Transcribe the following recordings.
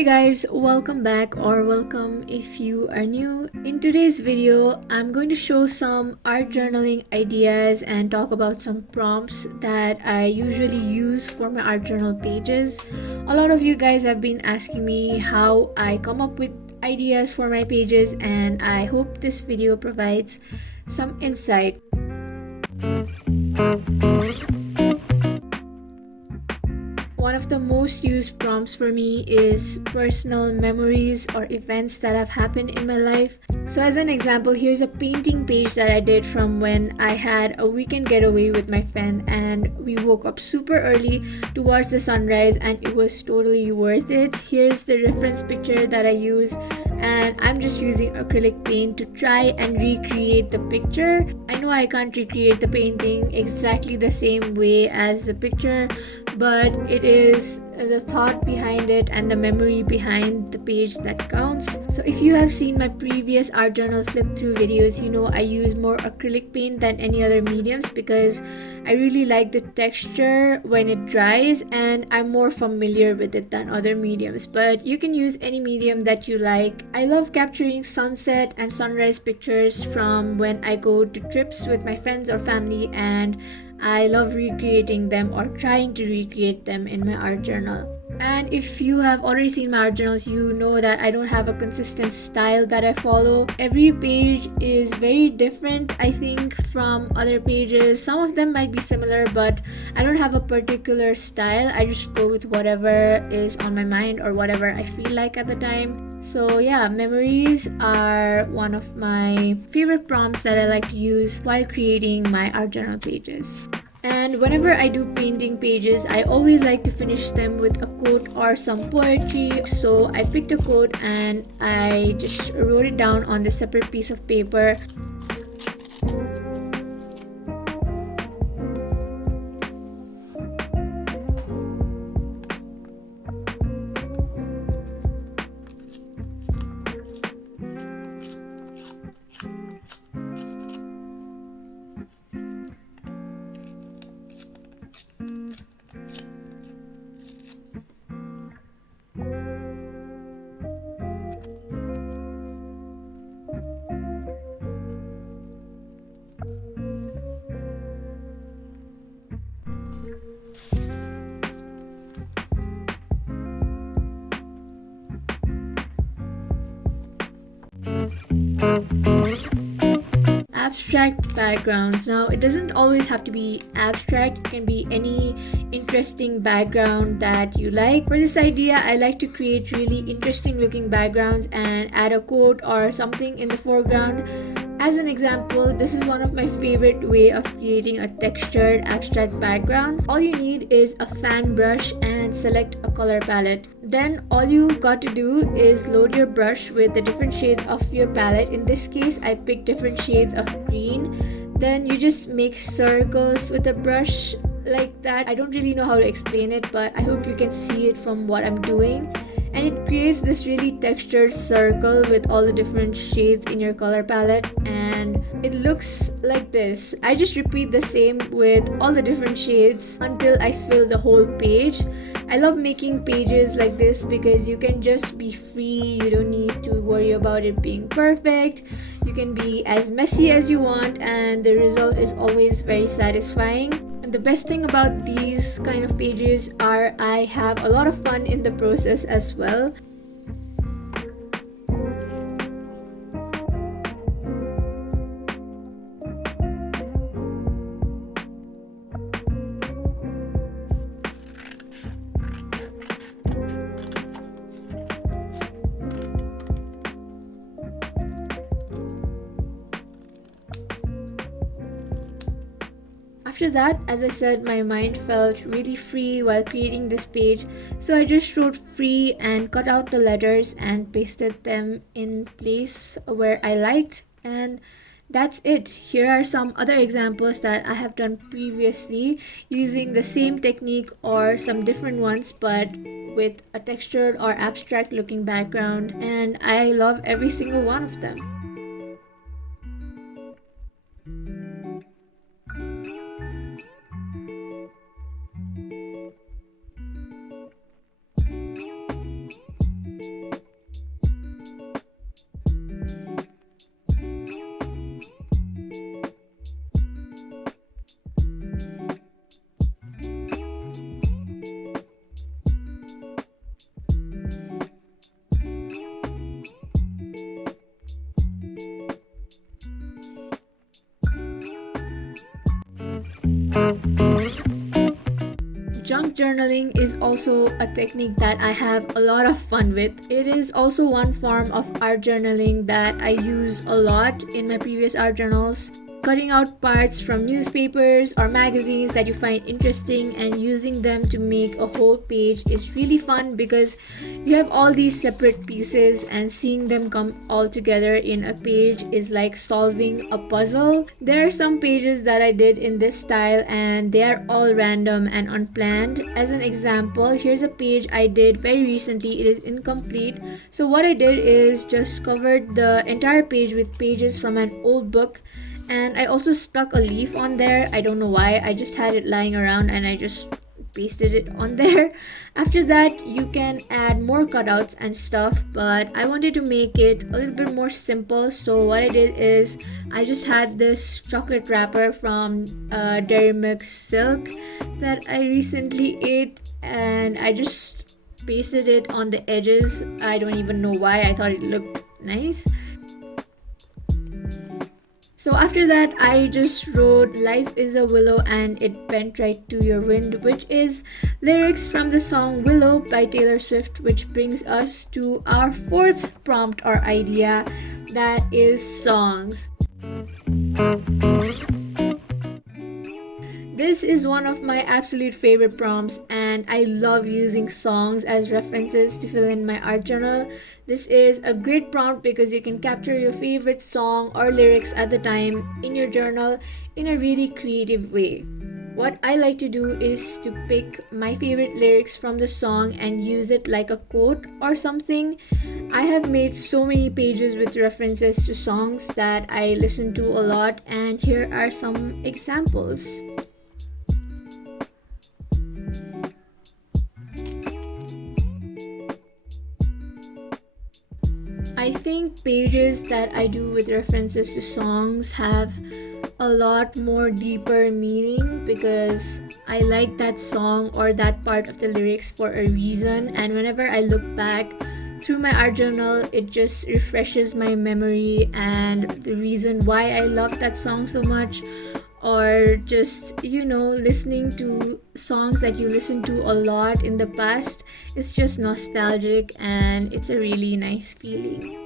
Hey guys, welcome back or welcome if you are new. In today's video, I'm going to show some art journaling ideas and talk about some prompts that I usually use for my art journal pages. A lot of you guys have been asking me how I come up with ideas for my pages, and I hope this video provides some insight. One of the most used prompts for me is personal memories or events that have happened in my life. So as an example, here's a painting page that I did from when I had a weekend getaway with my friend, and we woke up super early to watch the sunrise, and it was totally worth it. Here's the reference picture that I use, and I'm just using acrylic paint to try and recreate the picture. I know I can't recreate the painting exactly the same way as the picture, but it is the thought behind it and the memory behind the page that counts. So if you have seen my previous art journal flip through videos, you know I use more acrylic paint than any other mediums because I really like the texture when it dries, and I'm more familiar with it than other mediums. But you can use any medium that you like. I love capturing sunset and sunrise pictures from when I go to trips with my friends or family, and I love recreating them or trying to recreate them in my art journal. And if you have already seen my art journals, you know that I don't have a consistent style that I follow. Every page is very different, I think, from other pages. Some of them might be similar, but I don't have a particular style. I just go with whatever is on my mind or whatever I feel like at the time. So yeah, memories are one of my favorite prompts that I like to use while creating my art journal pages. And whenever I do painting pages, I always like to finish them with a quote or some poetry. So I picked a quote and I just wrote it down on this separate piece of paper. Abstract backgrounds. Now, it doesn't always have to be abstract, it can be any interesting background that you like. For this idea, I like to create really interesting looking backgrounds and add a quote or something in the foreground. As an example, this is one of my favorite way of creating a textured abstract background. All you need is a fan brush and select a color palette. Then all you got to do is load your brush with the different shades of your palette. In this case, I picked different shades of green. Then you just make circles with the brush like that. I don't really know how to explain it, but I hope you can see it from what I'm doing. And it creates this really textured circle with all the different shades in your color palette, and it looks like this. I just repeat the same with all the different shades until I fill the whole page. I love making pages like this because you can just be free. You don't need to worry about it being perfect. You can be as messy as you want, and the result is always very satisfying. And the best thing about these kind of pages are I have a lot of fun in the process as well. After that, as I said, my mind felt really free while creating this page, so I just wrote free and cut out the letters and pasted them in place where I liked, and that's it. Here are some other examples that I have done previously using the same technique or some different ones, but with a textured or abstract looking background, and I love every single one of them. Junk journaling is also a technique that I have a lot of fun with. It is also one form of art journaling that I use a lot in my previous art journals. Cutting out parts from newspapers or magazines that you find interesting and using them to make a whole page is really fun because you have all these separate pieces and seeing them come all together in a page is like solving a puzzle. There are some pages that I did in this style and they are all random and unplanned. As an example, here's a page I did very recently. It is incomplete. So what I did is just covered the entire page with pages from an old book. And I also stuck a leaf on there. I don't know why. I just had it lying around and I just pasted it on there. After that, you can add more cutouts and stuff, but I wanted to make it a little bit more simple. So what I did is I just had this chocolate wrapper from Dairy Milk Silk that I recently ate, and I just pasted it on the edges. I don't even know why. I thought it looked nice. So after that, I just wrote "Life is a Willow and it bent right to your wind," which is lyrics from the song Willow by Taylor Swift, which brings us to our fourth prompt or idea, that is songs. This is one of my absolute favorite prompts and I love using songs as references to fill in my art journal. This is a great prompt because you can capture your favorite song or lyrics at the time in your journal in a really creative way. What I like to do is to pick my favorite lyrics from the song and use it like a quote or something. I have made so many pages with references to songs that I listen to a lot, and here are some examples. I think pages that I do with references to songs have a lot more deeper meaning because I like that song or that part of the lyrics for a reason, and whenever I look back through my art journal, it just refreshes my memory and the reason why I love that song so much. Or just, listening to songs that you listened to a lot in the past. It's just nostalgic and it's a really nice feeling.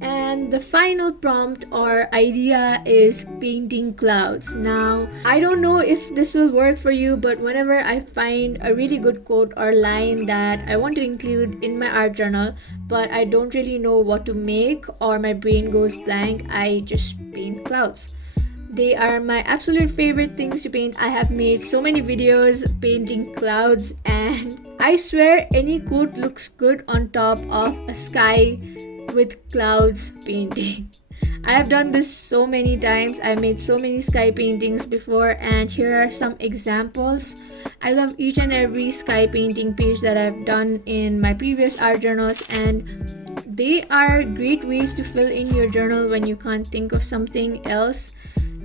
And the final prompt or idea is painting clouds. Now, I don't know if this will work for you, but whenever I find a really good quote or line that I want to include in my art journal, but I don't really know what to make or my brain goes blank, I just paint clouds. They are my absolute favorite things to paint. I have made so many videos painting clouds, and I swear any quote looks good on top of a sky with clouds painting. I have done this so many times. I've made so many sky paintings before, and here are some examples. I love each and every sky painting page that I've done in my previous art journals, and they are great ways to fill in your journal when you can't think of something else.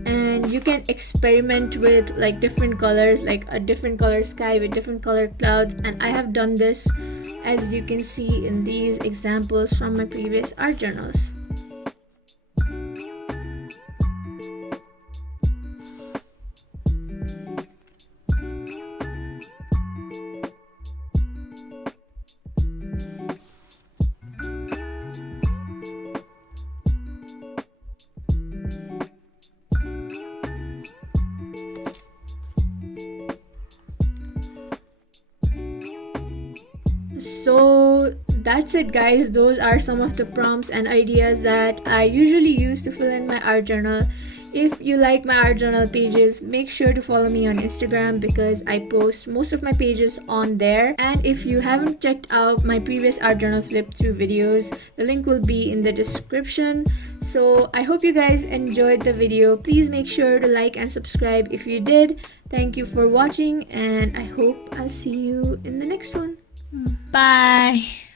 And you can experiment with like different colors, like a different color sky with different colored clouds, and I have done this as you can see in these examples from my previous art journals. So that's it, guys. Those are some of the prompts and ideas that I usually use to fill in my art journal. If you like my art journal pages, make sure to follow me on Instagram because I post most of my pages on there. And if you haven't checked out my previous art journal flip through videos, the link will be in the description. So I hope you guys enjoyed the video. Please make sure to like and subscribe if you did. Thank you for watching, and I hope I'll see you in the next one. Bye.